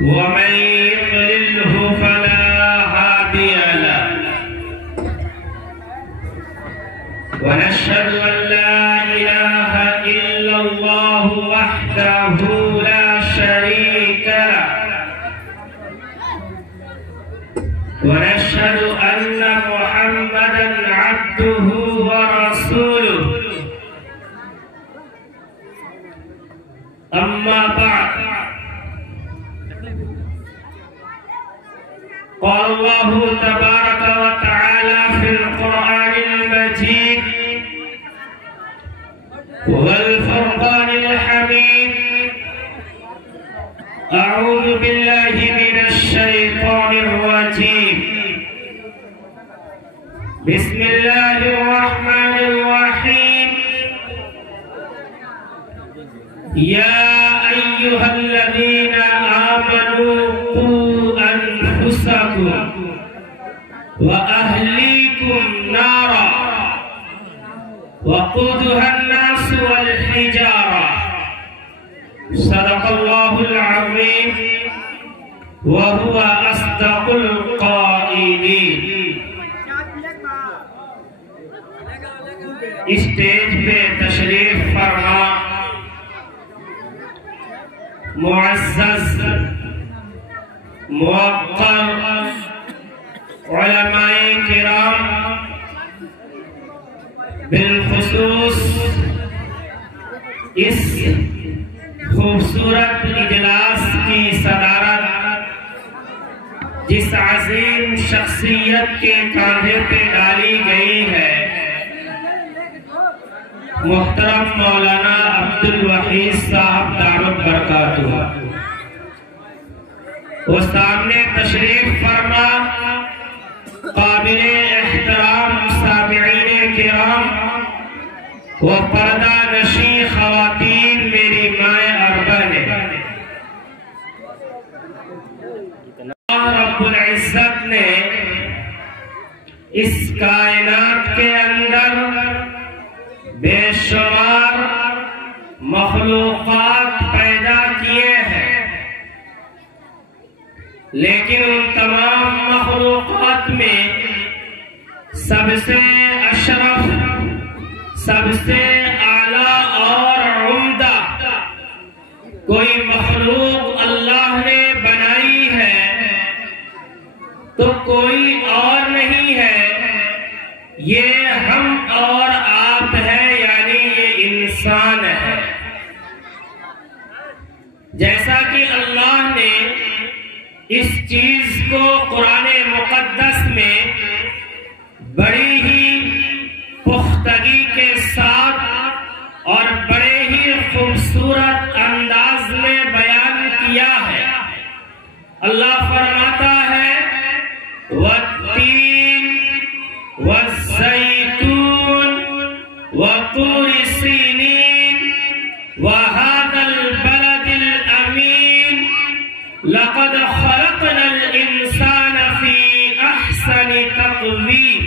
ومن يضلله فلا هادي له ونشهد أن لا إله إلا الله وحده لا شريك له ونشهد أن محمدا عبده ورسوله أما بعد قال الله تبارك وتعالى في القرآن المجيد والفرقان الحميد أعوذ بالله من الشيطان الرجيم بسم الله الرحمن الرحيم يا أيها الذين آمنوا قوا أنفسكم وأهليكم نارا وقودها الناس والحجارة صدق الله العظيم وهو أصدق القائلين. اسٹیج پہ تشریف فرما معزز موقر علماء کرام، بالخصوص اس خوبصورت اجلاس کی صدارت جس عظیم شخصیت کے کاندھے پہ ڈالی گئی ہے، محترم مولانا عبدالوحید صاحب دامت برکاتہ، وہ سامنے تشریف فرما قابل احترام سامعین کرام و پردہ نشین خواتین، میری مائیں اور بہنیں، رب العزت نے اس کائنات کے اندر بے شمار مخلوقات پیدا کیے ہیں، لیکن ان تمام مخلوقات میں سب سے اشرف، سب سے اعلیٰ اور عمدہ کوئی مخلوق اللہ نے بنائی ہے تو کوئی اور نہیں ہے، یہ ہم اور آپ ہیں، یعنی یہ انسان ہے. جیسا کہ اللہ نے اس چیز کو قرآن مقدس میں بڑی ہی پختگی کے ساتھ اور بڑے ہی خوبصورت انداز میں بیان کیا ہے. اللہ فرماتا ہے وَالتِّينِ وَالزَّيْتُونِ وَطُورِ سِينِينَ وَهَذَا الْبَلَدِ الْأَمِينِ لَقَدْ خَلَقْنَا الْإِنسَانَ فِي أَحْسَنِ تَقْوِيمٍ.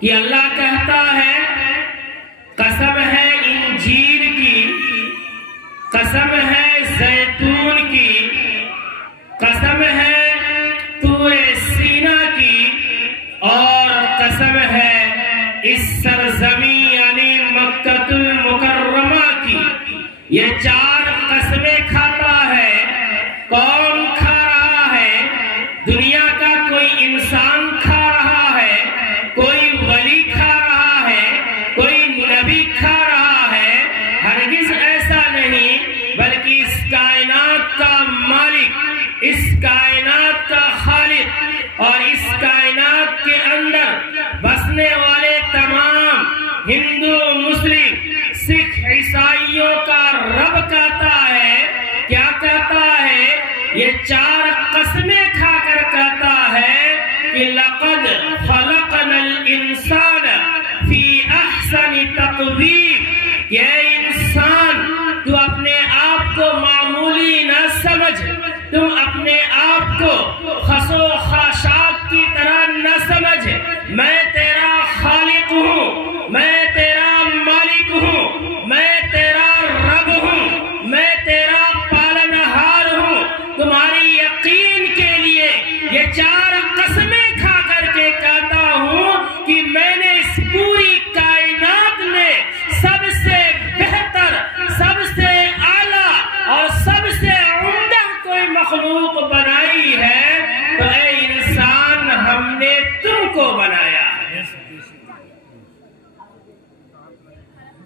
کہ اللہ کہتا ہے قسم ہے انجیل کی، قسم ہے زیتون کی، قسم ہے طور سینا کی، اور قسم ہے اس سرزمین یعنی مکہ المکرمہ کی. یہ چار قسمیں کھاتا ہے. کون کھا رہا ہے؟ دنیا کا کوئی انسان کھا رہا ہے، کوئی ولی کھا رہا ہے، کوئی نبی کھا رہا ہے؟ ہرگز ایسا نہیں، بلکہ اس کائنات کا مالک، اس کائنات کا خالق اور اس کائنات کے اندر بسنے والے تمام ہندو، مسلم، سکھ، عیسائیوں کا رب کہتا ہے. کیا کہتا ہے؟ یہ چار قسمیں کھا کر کہتا ہے کہ لقد خلقنا الانسان فی احسن تقویم. یہ انسان تو اپنے آپ کو معمولی نہ سمجھ، تم اپنے آپ کو خس و خاشاک کی طرح نہ سمجھ. میں تیرا خالق ہوں، میں تیرا مالک ہوں، میں تیرا رب ہوں، میں تیرا پالنہار ہوں.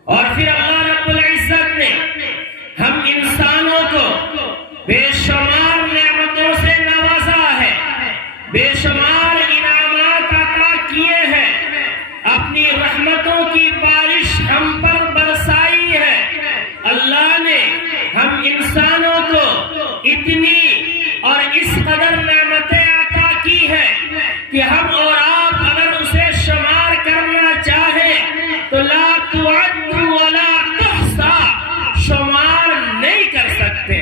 اور پھر اللہ رب العزت نے ہم انسانوں کو بے شمار نعمتوں سے نوازا ہے، بے شمار انعامات عطا کیے ہیں، اپنی رحمتوں کی بارش ہم پر برسائی ہے۔ اللہ نے ہم انسانوں کو اتنی اور اس قدر نعمتیں عطا کی ہے کہ ہم اور آپ اگر اسے شمار کرنا چاہیں تو لا تعد ولا تحصى، شمار نہیں کر سکتے۔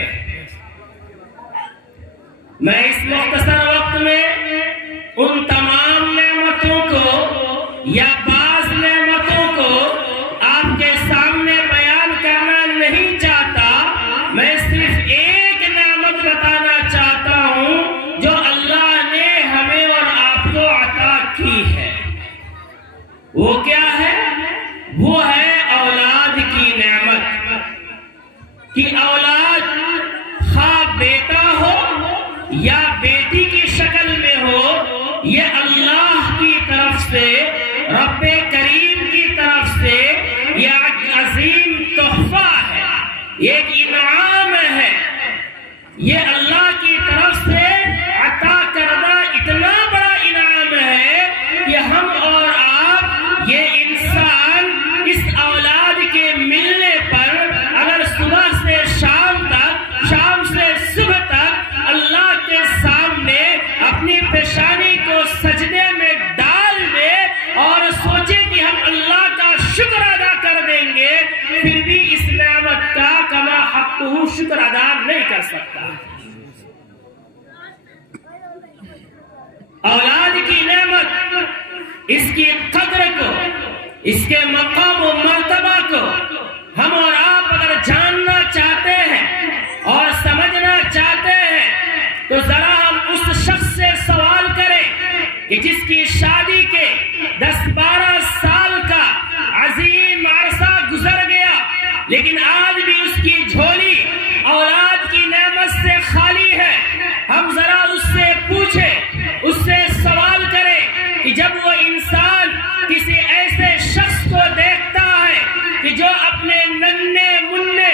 میں اس مختصر وقت میں ان تمام نعمتوں کو یا بعض نعمتوں کو آپ کے سامنے بیان کرنا نہیں چاہتا، میں صرف ایک نعمت بتانا چاہتا ہوں جو اللہ نے ہمیں اور آپ کو عطا کی ہے۔ وہ کیا ہے؟ وہ ہے اولاد کی نعمت، کہ اولاد خواہ بیٹا ہو یا بیٹی کی شکل میں ہو، یہ اللہ کی طرف سے، رب کریم کی طرف سے یہ عظیم تحفہ ہے، ایک انعام ہے۔ یہ اللہ کی طرف سے عطا کردہ اتنا بڑا انعام ہے کہ ہم اور آپ، یہ انسان، اس اولاد کے ملنے پر اگر صبح سے شام تک، شام سے صبح تک اللہ کے سامنے اپنی پیشانی کو سجدے میں ڈال دے اور سوچے کہ ہم اللہ کا شکر ادا کر دیں گے، پھر بھی اس نعمت کا کما حقہ شکر ادا نہیں کر سکتا۔ اولاد کی نعمت، اس کی قدر کو، اس کے مقام و مرتبہ کو ہم اور آپ اگر جاننا چاہتے ہیں اور سمجھنا چاہتے ہیں تو ذرا ہم اس شخص سے سوال کریں کہ جس کی شادی کے 10-12 سال کا عظیم عرصہ گزر گیا لیکن آج بھی اس کی جھولی اولاد کی نعمت سے خالی ہے۔ ہم ذرا اس سے پوچھیں، اس سے سوال کریں کہ جب وہ انسان کسی ایسے شخص کو دیکھتا ہے کہ جو اپنے ننھے منھے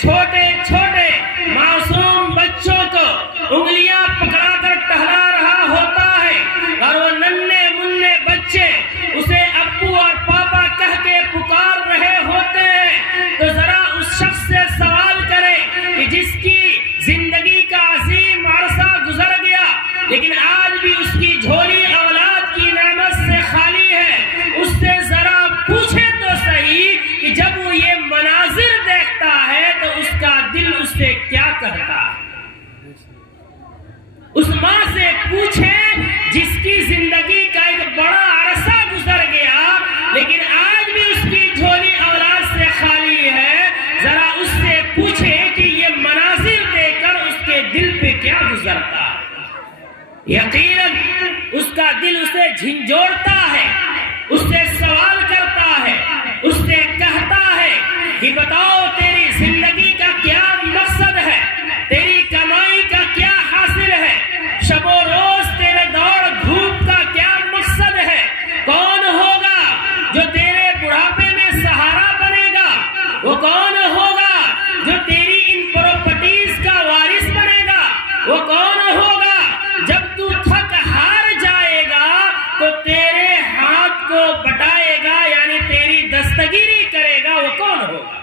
چھوٹے چھوٹے معصوم بچوں کو انگلیاں پکڑا کر ٹہلا رہا ہوتا ہے اور وہ ننھے منھے بچے اسے ابو اور پاپا کہہ کے پکار رہے ہوتے ہیں، تو ذرا اس شخص سے سوال کریں کہ جس کی زندگی کا عظیم عرصہ گزر گیا لیکن آج بھی اس کی جھولی اولاد کی نعمت سے خالی ہے، اس سے ذرا پوچھے تو صحیح کہ جب وہ یہ مناظر دیکھتا ہے تو اس کا دل اس سے کیا کہتا ہے۔ اس ماں سے پوچھیں جس کی زندگی کا ایک بڑا عرصہ گزر گیا لیکن آج بھی اس کی جھولی اولاد سے خالی ہے، ذرا اس سے پوچھیں کہ یہ مناظر دیکھ کر اس کے دل پہ کیا گزرتا ہے۔ یقیناً اس کا دل اسے جھنجھوڑتا ہے، اس سے سوال کرتا ہے، اس سے کہتا ہے کہ بتاؤ تیری زندگی کا کیا مقصد ہے، تیری کمائی کا کیا حاصل ہے، شب و روز تیرے دوڑ دھوپ کا کیا مقصد ہے، کون ہوگا جو تیرے بڑھاپے میں سہارا بنے گا، وہ کون ہوگا جو تیری ان پراپرٹیز کا وارث بنے گا، وہ کون ہوگا جب تو تھک ہار جائے گا تو تیرے ہاتھ کو بٹائے گا یعنی تیری دستگیری کرے گا، وہ کون ہوگا؟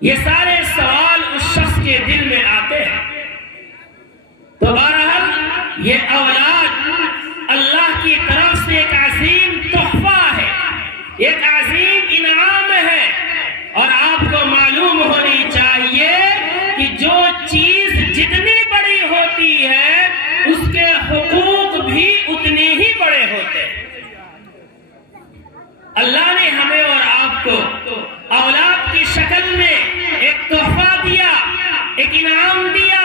یہ سارے سوال اس شخص کے دل میں آتے ہیں۔ تو بہرحال یہ اولاد اللہ کی طرف سے ایک عظیم تحفہ ہے، ایک عظیم انعام ہے، اور آپ کو معلوم ہونی چاہیے کہ جو چیز جتنی بڑی ہوتی ہے اس کے حقوق بھی اتنے ہی بڑے ہوتے ہیں۔ اللہ نے ہمیں اور آپ کو اولاد کی شکل میں ایک تحفہ دیا، ایک انعام دیا،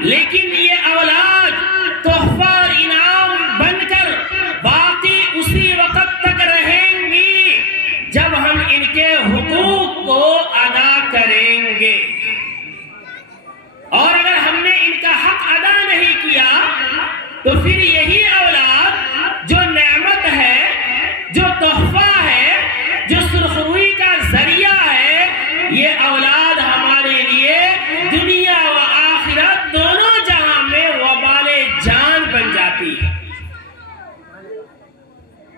لیکن یہ اولاد تحفہ اور انعام بن کر باقی اسی وقت تک رہیں گی جب ہم ان کے حقوق کو ادا کریں گے، اور اگر ہم نے ان کا حق ادا نہیں کیا تو پھر یہی اولاد جو نعمت ہے، جو تحفہ ہے،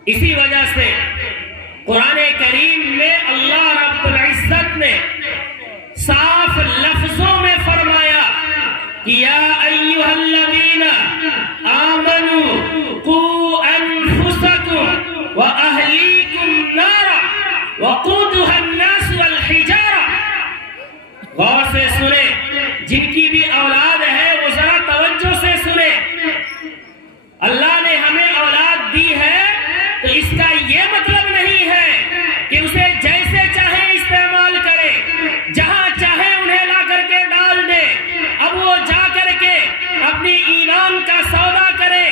اسی وجہ سے قرآن کریم میں اللہ رب العزت نے صاف لفظوں میں فرمایا کہ یا ایھا الذین آمنوا قوا انفسکم واہلیکم نارا وقودها الناس والحجارہ. غور سے سنیں، جن کی بھی اولاد ہے وہ ذرا توجہ سے سنیں. اللہ نے ہمیں اولاد دی ہے تو اس کا یہ مطلب نہیں ہے کہ اسے جیسے چاہے استعمال کرے، جہاں چاہے انہیں لا کر کے ڈال دے. اب وہ جا کر کے اپنی ایمان کا سودا کرے،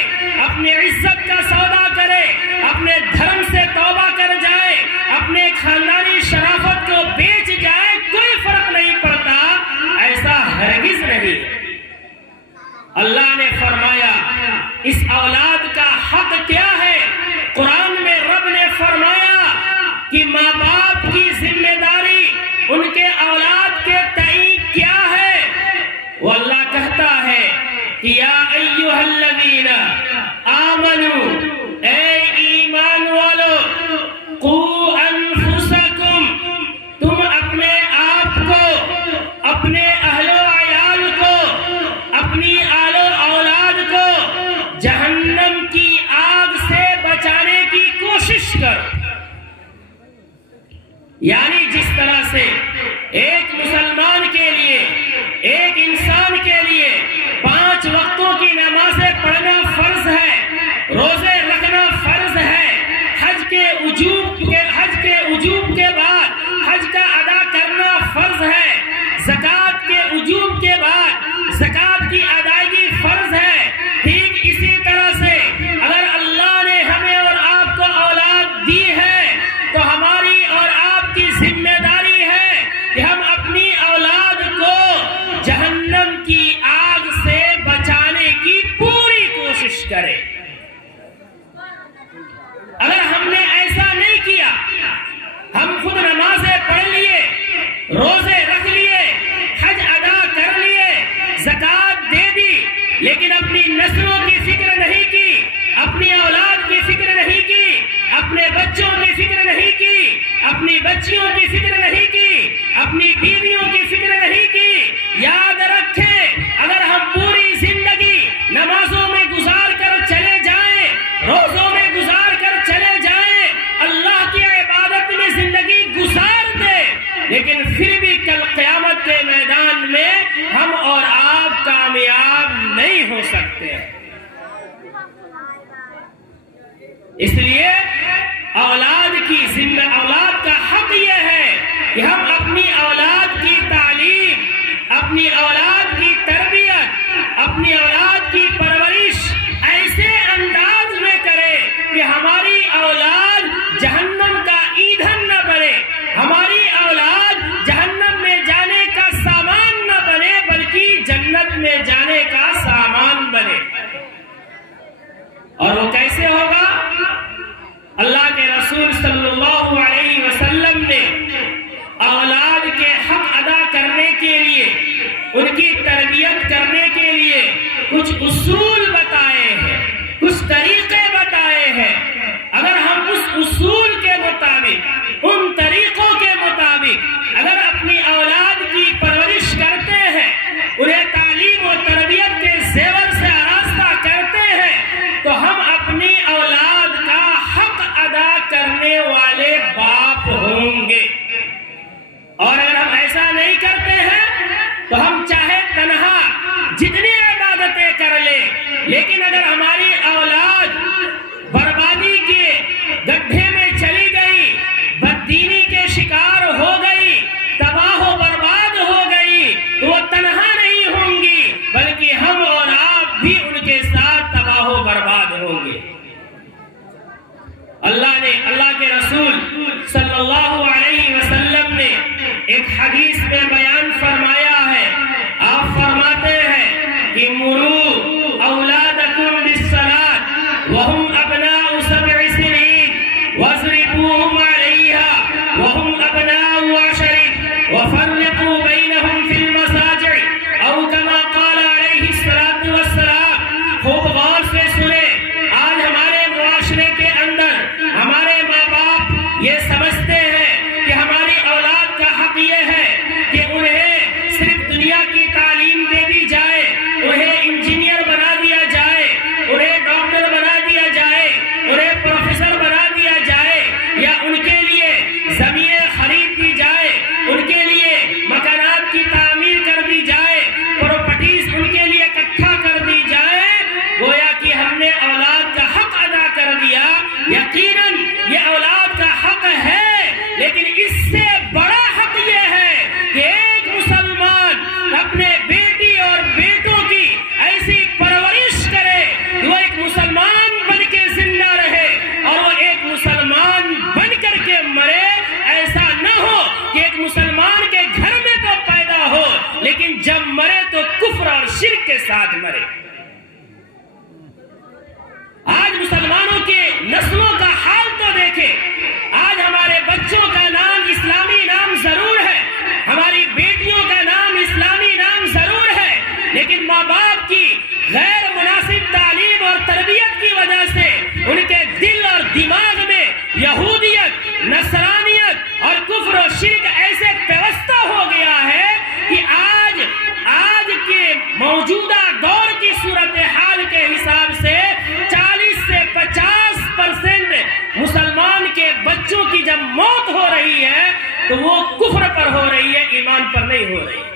اپنے عزت کا سودا کرے، اپنے دھرم سے توبہ کر جائے، اپنے خاندانی شرافت کو بیچ جائے، کوئی فرق نہیں پڑتا. ایسا ہرگز نہیں. اللہ نے فرمایا اس اولاد کا حق کیا ہے. قرآن میں رب نے فرمایا کہ ماں باپ کی ذمہ داری ان کے اولاد کے تئیں کیا ہے. وہ اللہ کہتا ہے کہ یا ایھا الذین آمنوا، اے ایمان والو، قوا انفسکم، تم اپنے آپ کو، اپنے اہل و عیال کو، اپنی آل و اولاد کو جہنم کی آگ سے بچانے کی کوشش کرو. یعنی جس طرح سے ایک مسلمان کے لیے، ایک انسان کے لیے 5 وقتوں کی نمازیں پڑھنا فرض ہے، روزے رکھنا فرض ہے، حج کے وجوب کے بعد حج کا ادا کرنا فرض ہے، زکوٰۃ کے وجوب کے بعد زکوٰۃ کی ادائیگی فرض ہے، ٹھیک اسی طرح سے اگر اللہ نے ہمیں اور آپ کو اولاد دی ہے تو ہماری اور آپ کی ذمہ داری ہے کہ ہم اپنی اولاد کو جہنم کی آگ سے بچانے کی پوری کوشش کریں. اگر ہم نے ایسا نہیں کیا، ہم خود نمازیں پڑھ لیے، روزے رکھ لیے، حج ادا کر لیے، زکوٰۃ دے دی، لیکن اپنی نسلوں کی فکر نہیں کی، اپنی اولاد کی فکر نہیں کی، اپنے بچوں کی فکر نہیں کی، اپنی بچیوں کی فکر نہیں کی، اپنی بیویوں کی فکر نہیں کی. یاد رکھیں، اگر ہم پوری زندگی نمازوں میں گزار کر چلے جائیں، روزوں میں گزار کر چلے جائیں، اللہ کی عبادت میں زندگی گزار دیں، لیکن پھر بھی کل قیامت کے میدان میں ہم اور آپ کامیاب نہیں ہو سکتے. اس لیے اولاد کا حق یہ ہے کہ ہم اپنی اولاد کی تعلیم، اپنی اولاد کی تربیت، اپنی اولاد کی پرورش ایسے انداز میں کریں کہ ہماری اولاد جہنم کا ایندھن نہ بنے، ہماری اولاد جہنم میں جانے کا سامان نہ بنے، بلکہ جنت میں جانے کا سامان بنے. اور وہ کیسے ہوگا؟ اللہ کے رسول صلی اللہ علیہ وسلم نے اولاد کے حق ادا کرنے کے لیے، ان کی تربیت کرنے کے لیے کچھ اصول بتائے ہیں، کچھ طریقے بتائے ہیں. اگر ہم اس اصول کے مطابق، ان طریقوں کے مطابق اگر اپنی اولاد کی پرورش کرتے ہیں، انہیں تعلیم و تربیت کے زیور سے آراستہ کرتے ہیں، تو ہم اپنی اولاد کا حق ادا کرنے والے باپ ہوں گے. اور اگر ہم ایسا نہیں کرتے ہیں تو ہم چاہے تنہا جتنی عبادتیں کر لیں، لیکن اگر ہماری اولاد بربادی کے گڈھے میں چلی گئی، بددینی کے شکار ہو گئی، تباہ و برباد ہو گئی، تو وہ تنہا نہیں ہوں گی، بلکہ ہم اور آپ بھی ان کے ساتھ تباہ و برباد ہوں گے. اللہ کے رسول صلی اللہ علیہ وسلم نے ایک حدیث میں بیان فرمایا ہے. آپ فرماتے ہیں کہ مرو اولادکم بالصلاۃ جب مرے تو کفر اور شرک کے ساتھ مرے۔ آج مسلمانوں کے نسلوں کا حال تو دیکھیں، آج ہمارے بچوں کا نام اسلامی نام ضرور ہے، ہماری بیٹیوں کا نام اسلامی نام ضرور ہے، لیکن ماں باپ کی غیر مناسب تعلیم اور تربیت کی وجہ سے ان کے دل اور دماغ میں یہودیت، نصرانیت اور کفر و شرک ایسے پیوستہ ہو گیا ہے کہ آج کے موجودہ دور کی صورتحال کے حساب سے 40 سے 50% مسلمان کے بچوں کی جب موت ہو رہی ہے تو وہ کفر پر ہو رہی ہے، ایمان پر نہیں ہو رہی ہے۔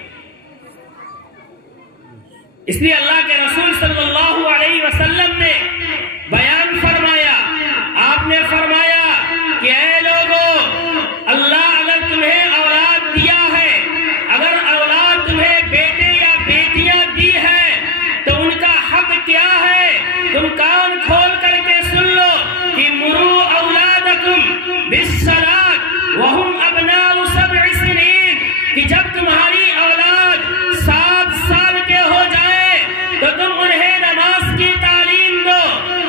اس لیے اللہ کے رسول صلی اللہ علیہ وسلم نے بیان فرمایا، آپ نے فرمایا کہ اے لوگوں، اللہ اگر تمہیں اولاد دیا ہے، اگر اولاد تمہیں بیٹے یا بیٹیاں دی ہے تو ان کا حق کیا ہے؟ تم کان کھول کر کے سن لو کہ مرو اولادکم بالصلاۃ وہم ابناء 7 سنین، کہ جب تمہاری اولاد 7 سال کے ہو جائے تو تم انہیں نماز کی تعلیم دو،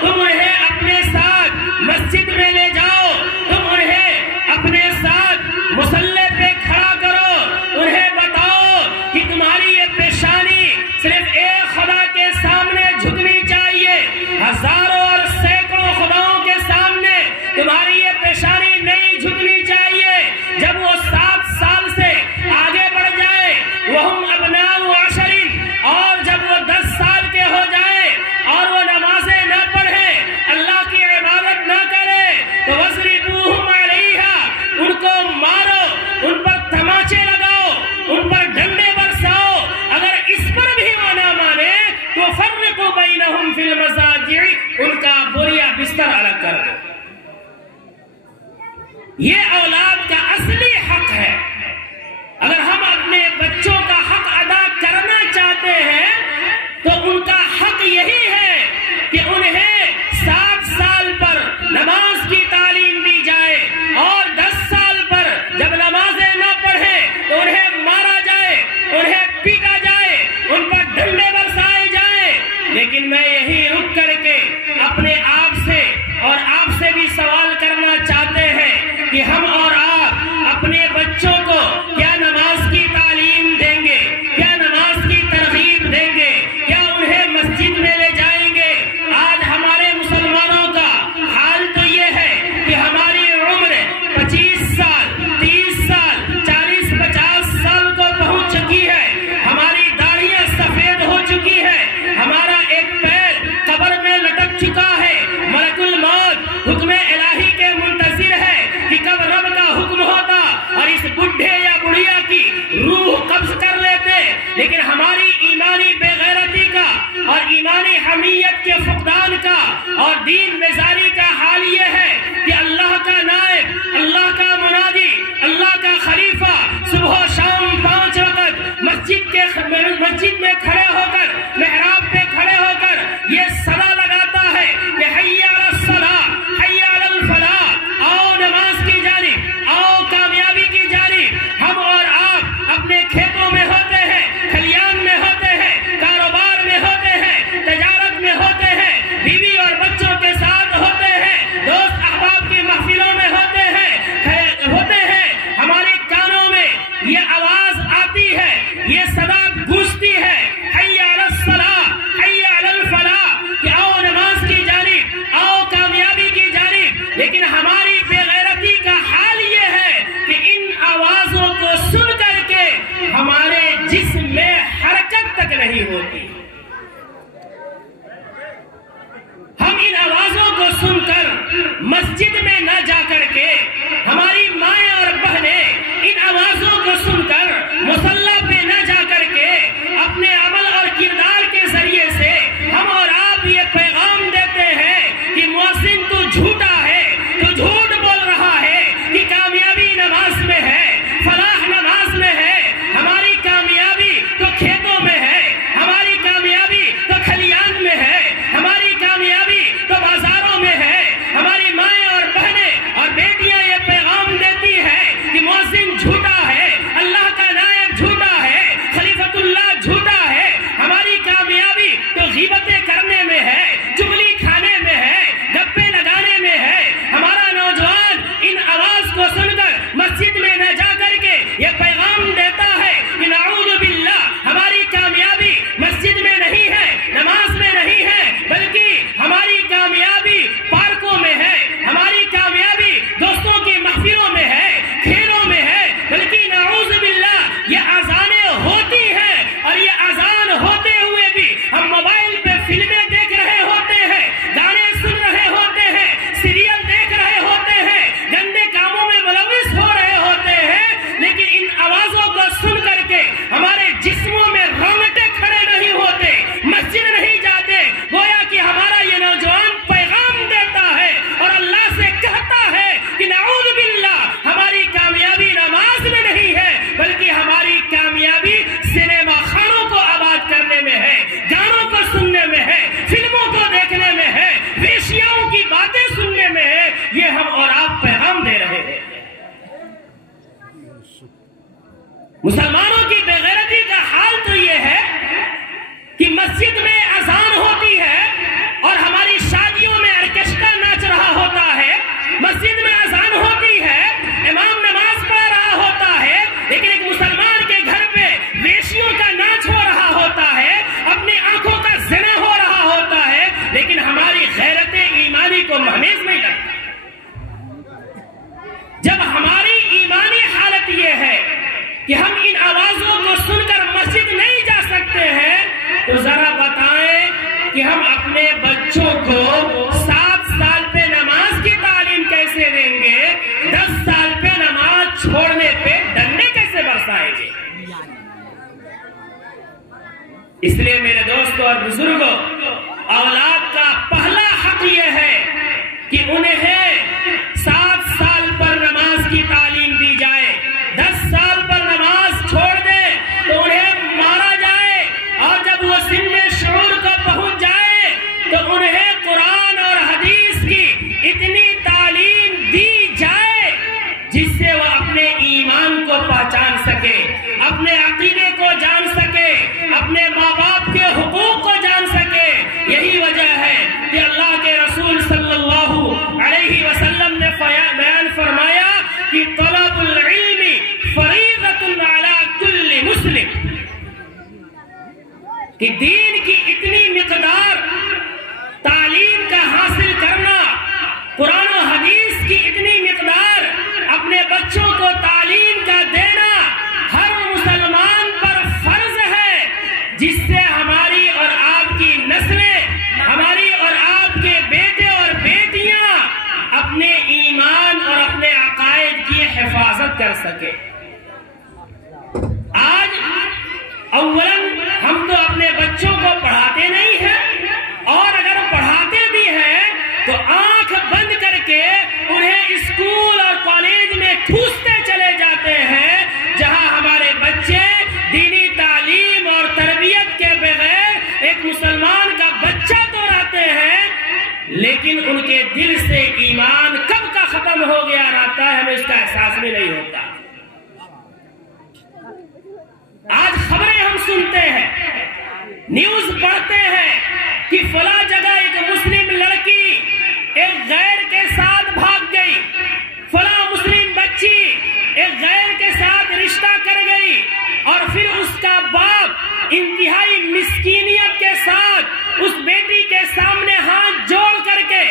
تم انہیں اپنے ساتھ مسجد میں لے جاؤ، تم انہیں اپنے ساتھ مصلی پہ کھڑا کرو، انہیں بتاؤ کہ تمہاری یہ پیشانی صرف ایک خدا کے سامنے جھکنی چاہیے، ہزاروں اور سینکڑوں خداؤں کے سامنے تمہاری یہ پیشانی نہیں جھکنی چاہیے۔ جب وہ 7 سال سے آگے بڑھ جائے وہم ابناء 10، اور جب وہ 10 سال کے ہو جائے اور وہ نمازیں نہ پڑھے، اللہ کی عبادت نہ کرے تو وَاضْرِبُوهُمْ عَلَيْهَا، ان کو مارو، ان پر تماچے لگاؤ، ان پر ڈنڈے برساؤ، اگر اس پر بھی وہ نہ مانے تو فَرِّقُوا بَيْنَهُمْ فِي الْمَضَاجِعِ، ان کا بوریا بستر الگ کر دو۔ یہ اولاد کا اصلی حق ہے۔ اگر ہم اپنے بچوں کا حق ادا کرنا چاہتے ہیں تو ان کا حق یہی ہے کہ انہیں 7 سال پر نماز کی تعلیم دی جائے، اور 10 سال پر جب نمازیں نہ پڑھے تو انہیں مارا جائے، انہیں پیٹا جائے، ان پر ڈنڈے برسائے جائے۔ لیکن میں یہی رک کر کے اپنے آپ سے اور آپ سے بھی سوال کرنا چاہتے ہیں کہ ہم اور آپ اپنے بچوں کو کیا نماز کی تعلیم دیں گے؟ کیا نماز کی ترغیب دیں گے؟ کیا انہیں مسجد میں لے جائیں گے؟ آج ہمارے مسلمانوں کا حال تو یہ ہے کہ ہماری عمر 25 سال، 30 سال، 40-50 سال کو پہنچ چکی ہے، ہماری داڑھیاں سفید ہو چکی ہے، ہمارا ایک پیر قبر میں لٹک چکا ہے، ملک الموت حکم الہی کے منتظر ہے کہ کب رب کا حکم ہوتا اور اس بڈھے یا بڑھیا کی روح قبض کر لیتے۔ لیکن ہماری ایمانی بے غیرتی کا اور ایمانی حمیت کے فقدان کا اور دین بیزاری کا حال یہ ہے کہ اللہ کا نائب، اللہ کا منادی، اللہ کا خلیفہ صبح و شام 5 وقت مسجد میں کھڑے ہو کر، محراب پہ کھڑے ہو کر یہ صدا لگاتا ہے کہ حی علی الصلاۃ، حی علی الفلاح، آؤ نماز کی جانب، آؤ کامیابی کی جانب۔ ہم اور آپ اپنے کھیتوں میں ہوتے ہیں، کھلیان میں ہوتے ہیں، کاروبار میں ہوتے ہیں، تجارت میں ہوتے ہیں، بیوی اور بچوں کے ساتھ ہوتے ہیں، دوست احباب کی محفلوں میں ہوتے ہیں، ہمارے کانوں میں یہ آواز آتی ہے، یہ صدا گونجتی ہے، حی علی الصلاۃ، حی علی الفلاح، کہ آؤ نماز کی جانب، آؤ کامیابی کی جانب۔ لیکن ہماری بے غیرتی کا حال یہ ہے کہ ان آوازوں کو سن کر کے ہمارے جسم میں حرکت تک نہیں ہوتی۔ ہم ان آوازوں کو سن کر مسجد میں نہ جا کر کے، ہماری مائیں اور بہنیں ان آوازوں کو سن کر مصلی پہ نہ جا کر کے، اپنے عمل اور کردار کے ذریعے سے ہم اور آپ یہ پیغام دیتے ہیں کہ مؤذن تو جھوٹا ہے، تو جھوٹ بول رہا ہے کہ کامیابی نماز میں ہے، فلاح نماز میں ہے، ہماری کامیابی تو کھیتوں میں ہے، ہماری کامیابی تو کھلیان میں ہے، ہماری کامیابی تو بازاروں میں ہے، ہماری مائیں اور بہنیں اس لیے میرے دوستوں اور بزرگوں، اولاد کا پہلا حق یہ ہے کہ انہیں 7 سال پر نماز کی تعلیم دی جائے. 10 سال پر نماز چھوڑ دے تو انہیں مارا جائے، اور جب وہ سن شعور کو پہنچ جائے تو انہیں قرآن اور حدیث کی اتنی تعلیم دی جائے جس سے وہ اپنے ایمان کو پہچان سکے، اپنے عقیدے کو جان سکے، اپنے ماں باپ کے حقوق کو جان سکے. یہی وجہ ہے کہ اللہ کے رسول صلی اللہ علیہ وسلم نے بیان فرمایا کہ طلب العلم فریضۃ علی کل مسلم، کہ دین کی اتنی مقدار تعلیم کا حاصل کرنا، قرآن و حدیث کی اتنی مقدار اپنے بچوں کو تعلیم کا دینا ہر مسلمان پر فرض ہے، جس سے ہماری اور آپ کی نسلیں، ہماری اور آپ کے بیٹے اور بیٹیاں اپنے ایمان اور اپنے عقائد کی حفاظت کر سکے. آج اولاً ہم تو اپنے بچوں کو پڑھاتے نہیں ہیں، اور اگر پڑھاتے بھی ہیں تو آنکھ بند کر کے انہیں اسکول اور کالج میں ٹھوستے چلے جاتے ہیں، جہاں ہمارے بچے دینی تعلیم اور تربیت کے بغیر ایک مسلمان کا بچہ تو رہتے ہیں، لیکن ان کے دل سے ایمان کب کا ختم ہو گیا رہتا ہے، ہمیں اس کا احساس بھی نہیں ہوتا. آج خبریں ہم سنتے ہیں، نیوز پڑھتے ہیں کہ فلاں جگہ ایک مسلم لڑکی ایک غیر کے ساتھ بھاگ گئی، فلاں مسلم بچی ایک غیر کے ساتھ رشتہ کر گئی، اور پھر اس کا باپ انتہائی مسکینیت کے ساتھ اس بیٹی کے سامنے ہاتھ جوڑ کر کے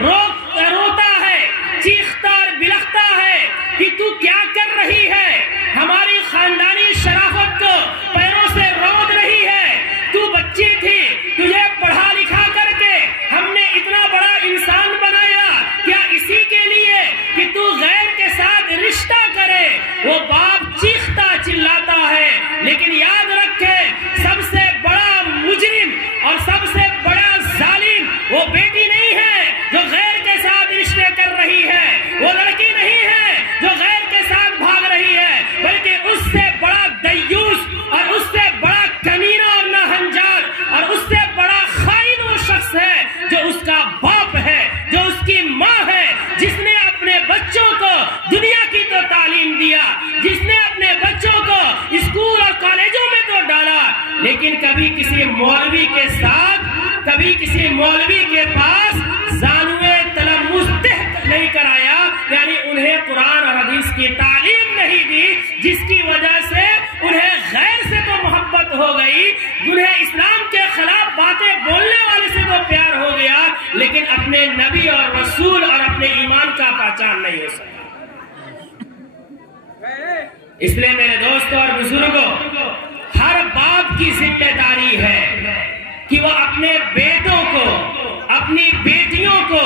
روتا ہے، چیختا اور بلختا ہے کہ تو کیا کر رہی ہے، ہماری خاندانی شرافت کو پیروں سے رود رہی ہے، تو بچی تھی، تجھے پڑھا لکھا کر کے ہم نے اتنا بڑا انسان بنایا، کیا اسی کے لیے کہ تو غیر کے ساتھ رشتہ کرے؟ وہ باپ چیختا چلاتا ہے. لیکن یاد رکھے، سب سے بڑا مجرم اور سب سے بڑا ظالم وہ بیٹی نہیں ہے جو غیر کے ساتھ رشتے کر رہی ہے، وہ لڑکی نہیں ہے جو غیر کے ساتھ بھاگ رہی ہے، بلکہ اس سے بڑا دیوس اور اس سے بڑا کمینہ اور ناہنجار اور اس سے بڑا خائن وہ شخص ہے جو اس کا باپ ہے، جو اس کی ماں ہے، جس نے اپنے بچوں کو دنیا کی تو تعلیم دیا، جس نے اپنے بچوں کو اسکول اور کالجوں میں تو ڈالا، لیکن کبھی کسی مولوی کے ساتھ، کبھی کسی مولوی کے پاس زانوے تلمس نہیں کرایا، یعنی انہیں قرآن اور حدیث کی تعلیم نہیں دی، جس کی وجہ سے انہیں غیر سے تو محبت ہو گئی، انہیں اسلام کے خلاف باتیں بولنے والے سے تو پیار ہو گیا، لیکن اپنے نبی اور رسول اور اپنے ایمان کا پہچان نہیں ہو سکا. اس لیے میرے دوستوں اور بزرگوں، ہر باپ کی ذمہ داری ہے کہ وہ اپنے بیٹوں کو، اپنی بیٹیوں کو،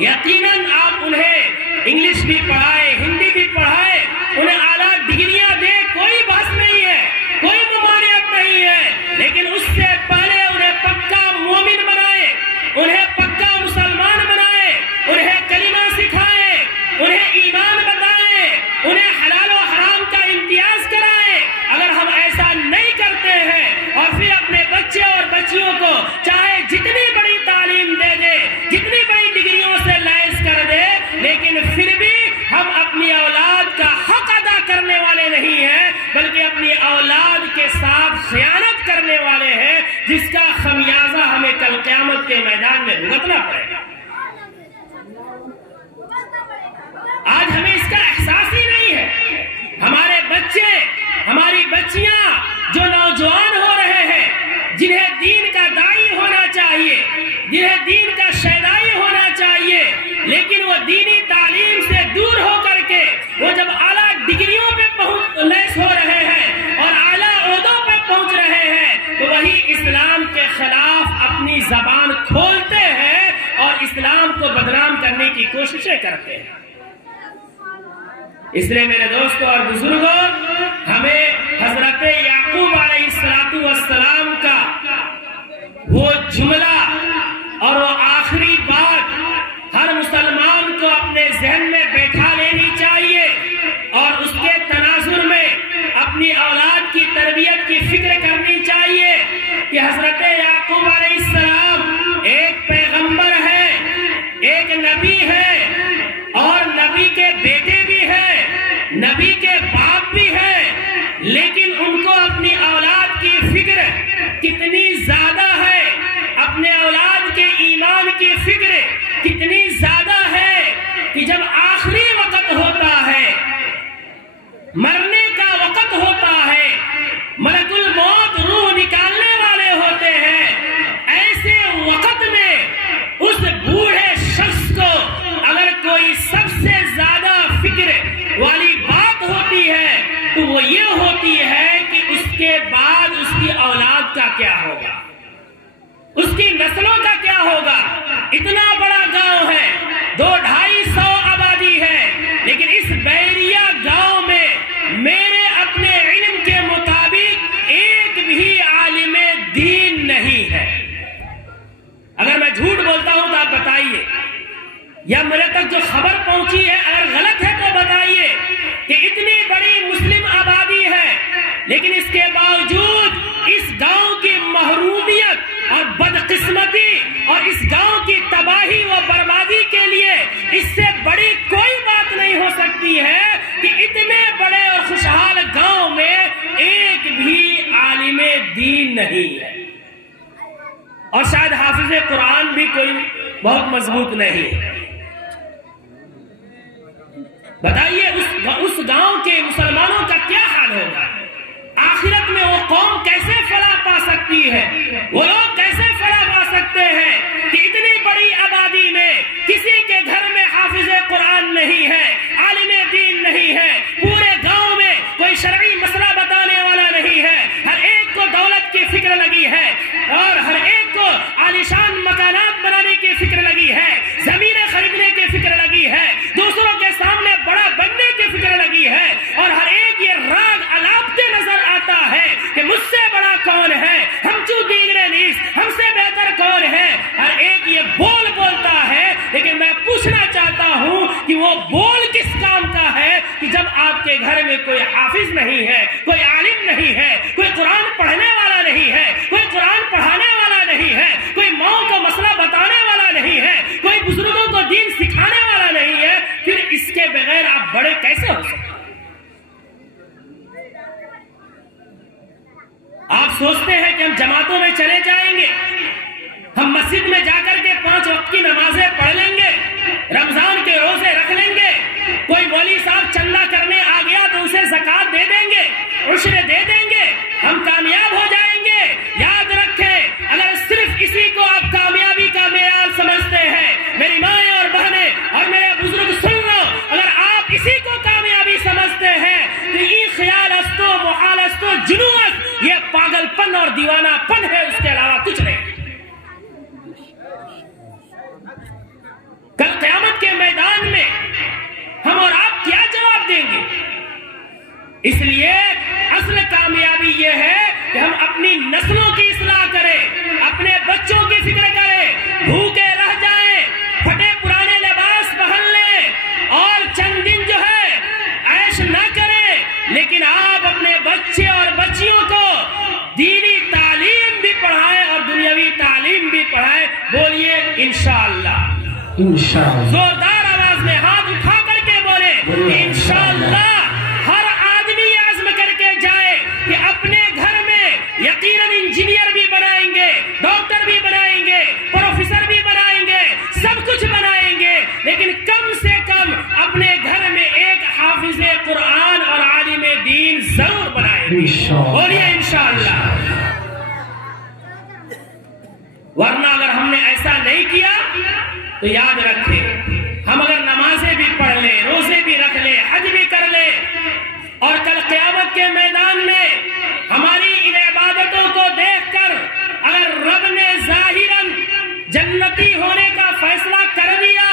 یقیناً آپ انہیں انگلش بھی پڑھائے، ہندی بھی پڑھائے، انہیں اعلیٰ ڈگریاں دے، کوئی بحث نہیں ہے، کوئی ممانعت نہیں ہے، لیکن اس سے پہلے انہیں پکا مومن بنائے، انہیں پکا مسلمان بنائے، انہیں کلمہ سکھائے، انہیں ایمان بتائے، انہیں حلال و حرام کا امتیاز کرائے. اگر ہم ایسا نہیں کرتے ہیں اور پھر اپنے بچے اور بچیوں کو چاہے جتنی بڑی تعلیم دے دے، جتنی بڑی ڈگریوں سے لیس کر دے، لیکن پھر بھی ہم اپنی اولاد کا حق ادا کرنے والے نہیں ہیں، بلکہ اپنی اولاد کے ساتھ خیانت کرنے والے ہیں، جس کا خمیازہ ہمیں کل قیامت کے میدان میں بھگتنا پڑے گا. آج ہمیں اس کا احساس ہی نہیں ہے. ہمارے بچے، ہماری بچیاں جو نوجوان ہو رہے ہیں، جنہیں دین کا داعی ہونا چاہیے، جنہیں دین کا شیدائی ہونا چاہیے، لیکن وہ دینی تعلیم سے دور ہو کر کے وہ جب اعلیٰ ڈگریوں پہ لیس ہو رہے ہیں اور اعلیٰ عہدوں پہ پہنچ رہے ہیں، تو وہی اسلام کے خلاف اپنی زبان کھولتے ہیں اور اسلام کو بدنام کرنے کی کوششیں کرتے ہیں. اس لیے میرے دوستوں اور بزرگوں، ہمیں حضرت یعقوب علیہ السلام کا کہ حضرت یعقوب علیہ السلام ایک پیغمبر ہے، ایک نبی ہے، اور نبی کے بیٹے بھی ہیں، نبی کے باپ بھی ہیں، لیکن ان کو اپنی اولاد کی فکر کتنی زیادہ ہے، اپنے اولاد کے ایمان کی فکر کتنی زیادہ ہے کہ جب آخری وقت ہوتا ہے، مرنے کا وقت ہوتا ہے، ملک الموت روح نکالنے والے ہوتے ہیں، ایسے وقت میں اس بوڑھے شخص کو اگر کوئی سب سے زیادہ فکر والی بات ہوتی ہے تو وہ یہ ہوتی ہے کہ اس کے بعد اس کی اولاد کا کیا ہوگا، اس کی نسلوں کا کیا ہوگا۔ اتنا بڑا گاؤں ہے، 200-250 آبادی ہے، لیکن اس بیریا گاؤں میں میرے اپنے علم کے مطابق ایک بھی عالم دین نہیں ہے۔ اگر میں جھوٹ بولتا ہوں تو آپ بتائیے، یا میرے تک جو خبر پہنچی ہے اگر غلط ہے تو بتائیے، کہ اتنی بڑی مسلم آبادی ہے لیکن اس کے باوجود اس گاؤں کی محرومیت اور بدقسمتی اور اس گاؤں کی تباہی و بربادی کے لیے اس سے بڑی کوئی بات نہیں ہو سکتی ہے کہ اتنے بڑے اور خوشحال گاؤں میں ایک بھی عالم دین نہیں ہے، اور شاید حافظ قرآن بھی کوئی بہت مضبوط نہیں ہے۔ بتائیے اس گاؤں کے مسلمانوں کا کیا حال ہوگا، آخرت میں وہ قوم کیسے فلاح پا سکتی ہے، وہ لوگ کیسے فلاح پا سکتے ہیں کہ اتنی بڑی آبادی میں کسی کے گھر میں حافظ قرآن نہیں ہے، عالم دین نہیں ہے، پورے گاؤں میں کوئی شرعی مسئلہ بتانے والا نہیں ہے، ہر ایک کو دولت کی فکر لگی ہے اور ہر ایک کو عالیشان مکانات بنانے کی فکر لگی ہے، زمینیں خریدنے کی فکر لگی ہے، دوسروں کے سامنے بڑا بننے کی فکر لگی ہے، اور ہر ایک یہ راگ الاپتے نظر آتا ہے کہ مجھ سے بڑا کون ہے، ہم چو دیگرے نیس، ہم سے بہتر کون ہے، ہر ایک یہ بول بولتا ہے، لیکن میں پوچھنا چاہتا ہوں کہ وہ بول کس کام کا ہے کہ جب آپ کے گھر میں کوئی حافظ نہیں ہے، کوئی عالم نہیں ہے، کوئی قرآن پڑھنے والا نہیں ہے، کوئی قرآن پڑھانے والا نہیں ہے، کوئی ماؤں کو مسئلہ بتانے والا نہیں ہے، کوئی بزرگوں کو دین سکھانے والا نہیں ہے، پھر اس کے بغیر آپ بڑے کیسے ہو سکتے؟ آپ سوچتے ہیں کہ ہم جماعتوں میں چلے جائیں گے، ہم مسجد میں جا کر کے 5 وقت کی نمازیں پڑھ لیں گے، رمضان کے روزے رکھ لیں گے، کوئی مولوی صاحب چندہ کرنے آ گیا تو اسے زکوٰۃ دے دیں گے، عشر دے دیں گے، ہم کامیاب ہو جائیں گے۔ یاد رکھیں، اگر صرف اسی کو آپ کامیابی کا معیار سمجھتے ہیں، میری مائیں اور بہنیں اور میرے بزرگ سن لو، اگر آپ اسی کو کامیابی سمجھتے ہیں تو یہ خیال استو محال استو جنوت، یہ پاگل پن اور دیوانہ پن ہے، اس کے علاوہ کچھ نہیں۔ کل قیامت کے میدان میں ہم اور آپ کیا جواب دیں گے؟ اس لیے اصل کامیابی یہ ہے کہ ہم اپنی نسلوں کی اصلاح کریں، اپنے بچوں کی فکر کریں، بھوکے رہ جائیں، پھٹے پرانے لباس پہن لیں اور چند دن جو ہے عیش نہ کریں، لیکن آپ اپنے بچے اور بچیوں کو دینی تعلیم بھی پڑھائیں اور دنیاوی تعلیم بھی پڑھائیں۔ بولیے انشاءاللہ، انشاءاللہ، زوردار آواز میں ہاتھ اٹھا کر کے بولے کہ انشاءاللہ۔ ہر آدمی یہ عزم کر کے جائے کہ اپنے گھر میں یقیناً انجینئر بھی بنائیں گے، ڈاکٹر بھی بنائیں گے، پروفیسر بھی بنائیں گے، سب کچھ بنائیں گے، لیکن کم سے کم اپنے گھر میں ایک حافظ قرآن اور عالم دین ضرور بنائیں گے۔ بولیے انشاءاللہ۔ ورنہ اگر ہم نے ایسا نہیں کیا تو یاد رکھیں، ہم اگر نمازیں بھی پڑھ لیں، روزے بھی رکھ لیں، حج بھی کر لیں، اور کل قیامت کے میدان میں ہماری ان عبادتوں کو دیکھ کر اگر رب نے ظاہراً جنتی ہونے کا فیصلہ کر دیا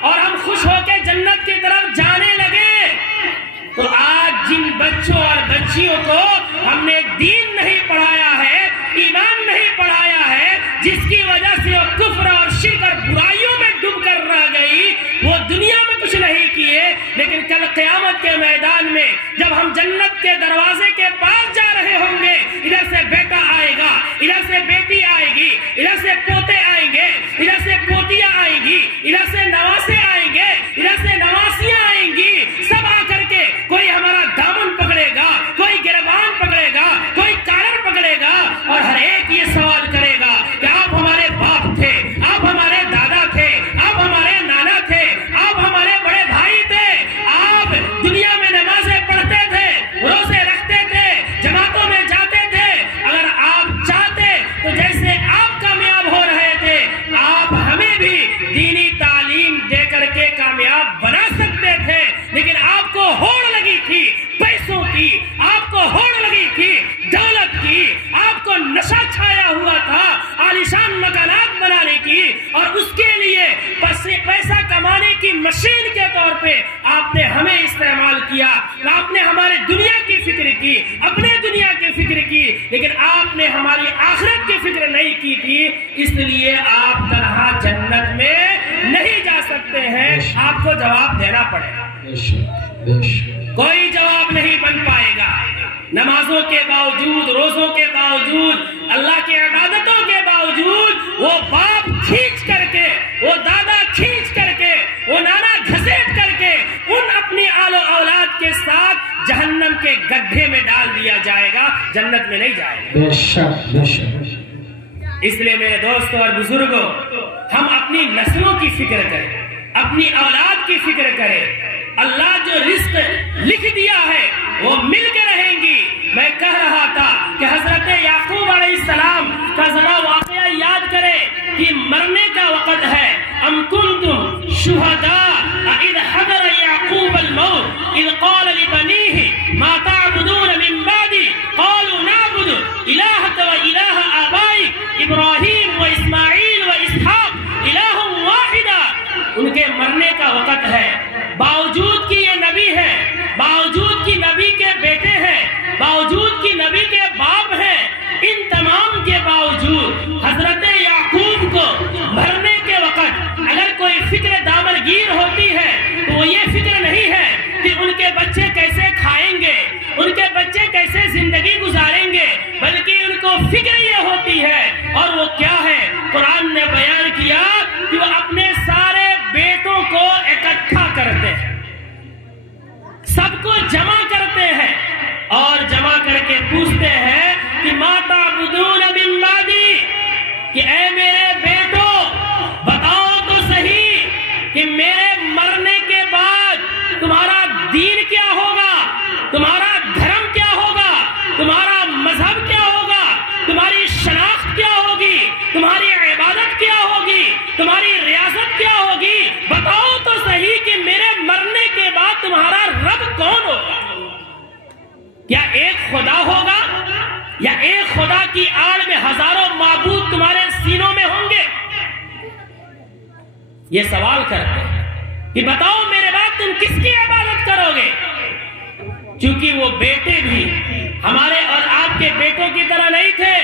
اور ہم خوش ہو کے جنت کی طرف جانے لگے، تو آج جن بچوں اور بچیوں کو ہم نے دین نہیں پڑھایا ہے، ایمان نہیں پڑھایا ہے، جس کی وجہ سے وہ کفر اور شرک اور برائیوں میں ڈوب کر رہ گئی، وہ دنیا میں کچھ نہیں کیے، لیکن کل قیامت کے میدان میں جب ہم جنت کے دروازے کے پاس جا رہے ہوں گے، ادھر سے بیٹا آئے آئے گا، ادھر سے بیٹی آئے گی، ادھر سے پوتے آئیں گے، ادھر سے پوتیاں آئیں گی، ادھر سے نواسے آئیں گے، ادھر سے نواسیاں آئیں گی، سب آ کر کے کوئی ہمارا دامن پکڑے گا، کوئی گربان پکڑے گا، کوئی کالر پکڑے گا، اور ہر ایک یہ سوال کرے گا کہ آپ ہمارے باپ تھے، آپ ہمارے دادا تھے، آپ ہمارے نانا تھے، آپ ہمارے بڑے بھائی تھے، آپ دنیا میں نمازیں پڑھتے تھے، روزے رکھتے تھے، جماعتوں میں جاتے تھے، اگر آپ چاہتے تو جیسے آپ کامیاب ہو رہے تھے آپ ہمیں بھی دینی تعلیم دے کر کے کامیاب بنا سکتے تھے، لیکن آپ کو ہوڑ لگی تھی پیسوں کی، آپ کو ہوڑ لگی تھی دولت کی، آپ کو نشہ چھایا ہوا تھا عالیشان مکانات بنانے کی، اور اس کے لیے پیسہ کمانے کی مشین کے طور پہ آپ نے ہمیں استعمال کیا، آپ نے ہمارے دنیا کی فکر کی، اپنے دنیا کی فکر کی، لیکن آپ نے ہماری آخرت کی فکر نہیں کی تھی، اس لیے آپ تنہا جنت میں نہیں جا سکتے ہیں، آپ کو جواب دینا پڑے گا، کوئی جواب نہیں بن پائے گا، نمازوں کے باوجود، روزوں کے باوجود، اللہ کی عبادتوں کے باوجود وہ باپ کھینچ کر کے، وہ دادا کھینچ کر کے، وہ نانا گھسیٹ کر کے ان اپنی آل و اولاد کے ساتھ جہنم کے گڈھے میں ڈال دیا جائے گا، جنت میں نہیں جائے گا۔ بے شک بے شک۔ اس لیے میرے دوستوں اور بزرگوں، ہم اپنی نسلوں کی فکر کریں، اپنی اولاد کی فکر کریں، اللہ جو رزق لکھ دیا ہے وہ مل کے رہیں گی۔ میں کہہ رہا تھا کہ حضرت یعقوب علیہ السلام کا ذرا واقعہ یاد کرے کہ مرنے کا وقت ہے۔ ام کنتم شہداء اذ حضر یعقوب الموت اذ قال لبنیہ ما تعبدون من بعدی قالوا نعبد الہک و الہ آبائک ابراہیم و اسماعیل و اسحاق الہ واحدا۔ ان کے مرنے کا وقت ہے، باوجود کہ یہ نبی ہے، باوجود کہ نبی کے بیٹے ہیں، باوجود کہ نبی کے باپ ہیں، ان تمام کے باوجود حضرت یعقوب کو مرنے کے وقت اگر کوئی فکر دامنگیر ہوتی ہے تو وہ یہ فکر نہیں ہے کہ ان کے بچے کیسے کھائیں گے، ان کے بچے کیسے زندگی گزاریں گے، بلکہ ان کو فکر یہ ہوتی ہے، اور وہ کیا ہے؟ قرآن نے بیان کیا کہ وہ اپنے سارے بیٹوں کو اکٹھا کرتے ہیں، سب کو جمع کرتے ہیں، اور جمع کر کے پوچھتے ہیں کہ ما تعبدون من بعدی، کہ اے میرے بیٹو بتاؤ تو صحیح کہ میرے مرنے کے بعد تمہارا دین کیا ہوگا، تمہارا دھرم کیا ہوگا، تمہارا مذہب کیا ہوگا، تمہاری شناخت کیا ہوگی، تمہاری عبادت کیا ہوگی، تمہاری ریاست کیا ہوگی، بتاؤ تو صحیح کہ میرے مرنے کے بعد تمہارا رب کون ہوگا؟ کیا ایک خدا ہوگا، یا ایک خدا کی آڑ میں ہزاروں معبود تمہارے سینوں میں ہوں گے؟ یہ سوال کرتے ہیں کہ بتاؤ میرے بعد تم کس کی عبادت کرو گے؟ چونکہ وہ بیٹے بھی ہمارے اور آپ کے بیٹوں کی طرح نہیں تھے،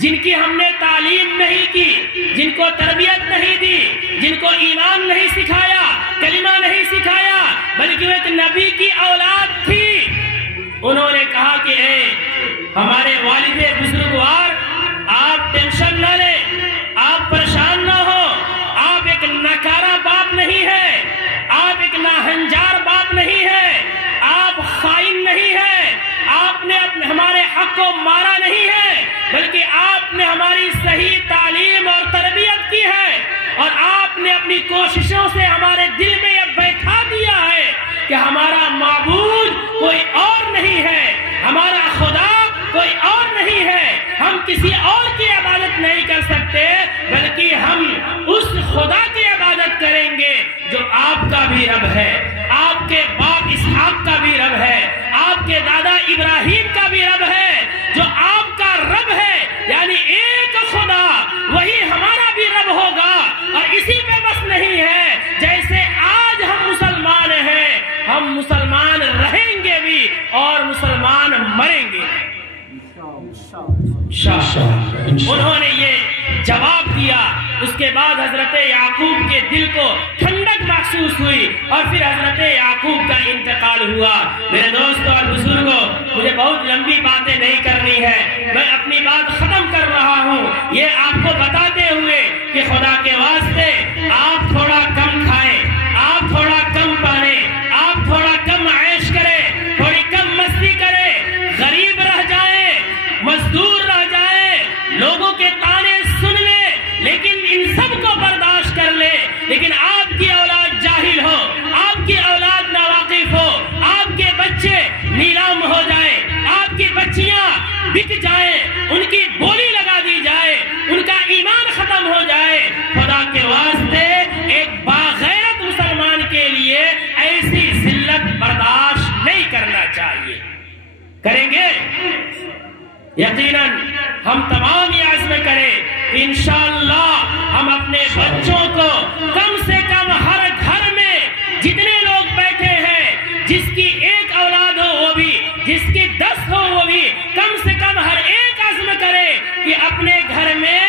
جن کی ہم نے تعلیم نہیں کی، جن کو تربیت نہیں دی، جن کو ایمان نہیں سکھایا، کلمہ نہیں سکھایا، بلکہ وہ ایک نبی کی اولاد تھی۔ انہوں نے کہا کہ اے ہمارے والد بزرگوار، آپ ٹینشن نہ لیں، آپ پریشان نہ ہو، آپ ایک ناکارہ باپ نہیں ہے، آپ ایک ناہنجار باپ نہیں ہے، آپ خائن نہیں ہے، آپ نے ہمارے حق کو مارا نہیں ہے، بلکہ آپ نے ہماری صحیح تعلیم اور تربیت کی ہے، اور آپ نے اپنی کوششوں سے ہمارے دل میں یہ بیٹھا دیا ہے کہ ہمارا معبود کوئی اور نہیں ہے، ہمارا خدا کوئی اور نہیں ہے، ہم کسی اور کی عبادت نہیں کر سکتے، بلکہ ہم اس خدا کی عبادت کریں گے جو آپ کا بھی رب ہے، آپ کے باپ اسحاق کا بھی رب ہے، آپ کے دادا ابراہیم کا بھی رب ہے، جو آپ کا رب ہے، یعنی ایک خدا، وہی ہمارا بھی رب ہوگا۔ اور اسی پہ بس نہیں ہے، جیسے آج ہم مسلمان ہیں، ہم مسلمان رہیں گے بھی اور مسلمان مریں گے۔ انہوں نے یہ جواب دیا، اس کے بعد حضرت یعقوب کے دل کو ٹھنڈک محسوس ہوئی، اور پھر حضرت یعقوب کا انتقال ہوا۔ میرے دوستوں اور بزرگوں، مجھے بہت لمبی باتیں نہیں کرنی ہے، میں اپنی بات میں ان کی بولی لگا دی جائے، ان کا ایمان ختم ہو جائے، خدا کے واسطے ایک باغیرت مسلمان کے لیے ایسی ذلت برداشت نہیں کرنا چاہیے۔ کریں گے؟ یقیناً ہم تمام یہ عزم کریں کہ انشاءاللہ ہم اپنے بچوں کو کم سے کم ہر گھر میں جتنے لوگ بیٹھے ہیں، جس کی ایک اولاد ہو وہ بھی، جس کی 10 ہو وہ بھی، کم سے کم ہر ایک عزم کرے کہ اپنے گھر میں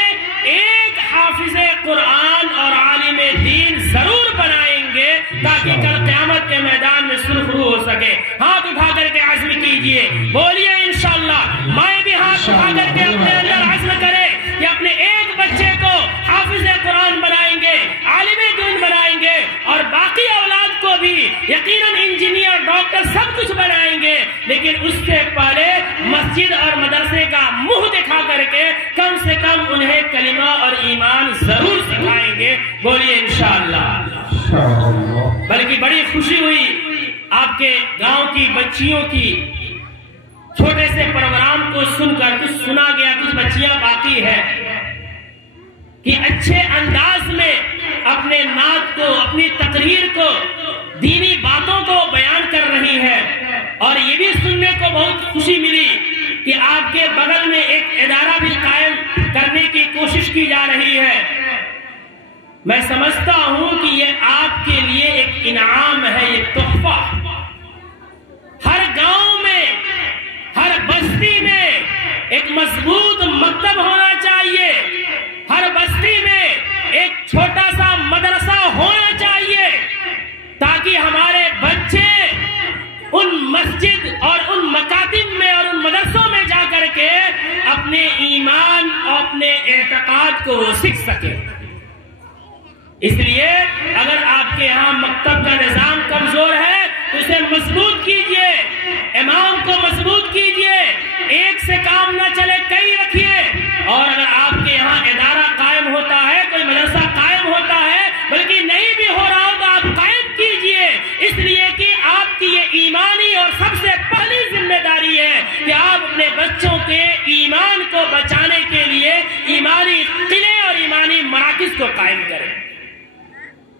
ایک حافظ قرآن اور عالم دین ضرور بنائیں گے تاکہ کل قیامت کے میدان میں سرخرو ہو سکے۔ ہاتھ اٹھا کر کے عزم کیجئے، بولیے انشاءاللہ۔ مائیں بھی ہاتھ اٹھا کر کے اپنے اندر عزم کرے کہ اپنے ایک بچے کو حافظ قرآن بنائیں گے، عالم دین بنائیں گے، اور باقی اولاد کو بھی یقیناً انجینئر، ڈاکٹر سب کچھ بنائیں گے، لیکن اس سے پہلے مسجد اور مدرسے کا منہ دکھا کر کے کم سے کم انہیں کلمہ اور ایمان ضرور سکھائیں گے۔ بولیے انشاءاللہ۔ بلکہ بڑی خوشی ہوئی آپ کے گاؤں کی بچیوں کی چھوٹے سے پروگرام کو سن کر، کچھ سنا گیا، کچھ بچیاں باقی ہے کہ اچھے انداز میں اپنے نعت کو، اپنی تقریر کو، دینی باتوں کو بیان کر رہی ہے۔ اور یہ بھی سننے کو بہت خوشی ملی کہ آپ کے بغل میں ایک ادارہ بھی قائم کرنے کی کوشش کی جا رہی ہے۔ میں سمجھتا ہوں کہ یہ آپ کے لیے ایک انعام ہے، ایک تحفہ۔ ہر گاؤں میں، ہر بستی میں ایک مضبوط مکتب ہونا چاہیے، ہر بستی میں ایک چھوٹا سا مدرسہ ہونا چاہیے، تاکہ ہمارے بچے ان مسجد اور ان مکاتب میں اور ان مدرسوں میں جا کر کے اپنے ایمان اور اپنے اعتقاد کو سیکھ سکے۔ اس لیے اگر آپ کے ہاں مکتب کا نظام کمزور ہے تو اسے مضبوط کیجئے، امام کو مضبوط کیجئے، ایک سے کام نہ چلے، کئی رکھیے۔ اور اگر آپ کے یہاں ادارہ قائم ہوتا ہے، کوئی مدرسہ قائم ہوتا ہے، بلکہ نہیں بھی ہو رہا ہو تو آپ قائم کیجئے، اس لیے کہ آپ کی یہ ایمانی اور سب سے پہلی ذمہ داری ہے کہ آپ اپنے بچوں کے ایمان کو بچانے کے لیے ایمانی قلعے اور ایمانی مراکز کو قائم کریں۔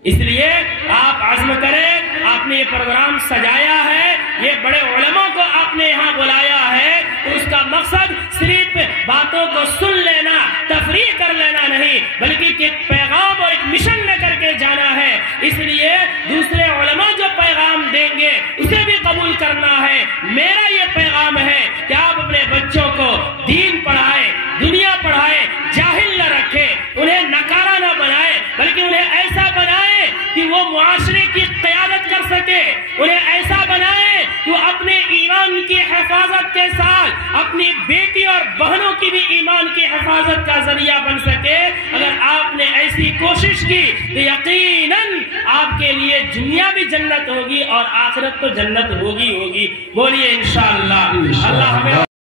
اس لیے آپ عزم کریں، آپ نے یہ پروگرام سجایا ہے، یہ بڑے علماء کو آپ نے یہاں بلایا ہے، تو اس کا مقصد صرف باتوں کو سن لینا، تفریح کر لینا نہیں، بلکہ ایک پیغام اور ایک مشن لے کر کے جانا ہے۔ اس لیے دوسرے علماء جو پیغام دیں گے اسے بھی قبول کرنا ہے۔ میرا یہ پیغام ہے کہ آپ اپنے بچوں کو دین پڑھائے، دنیا پڑھائے، جاہل نہ رکھے، انہیں نکارا نہ بنائے، بلکہ انہیں ایسا بنائے کہ وہ معاشرے کی قیادت کر سکے، انہیں ایسا بنائے کہ وہ اپنے ایمان کی حفاظت کے ساتھ اپنی بیٹی اور بہنوں کی بھی ایمان کی حفاظت کا ذریعہ بن سکے۔ اگر آپ نے ایسی کوشش کی تو یقیناً آپ کے لیے دنیا بھی جنت ہوگی اور آخرت تو جنت ہوگی۔ بولیے انشاءاللہ۔ اللہ ہمیں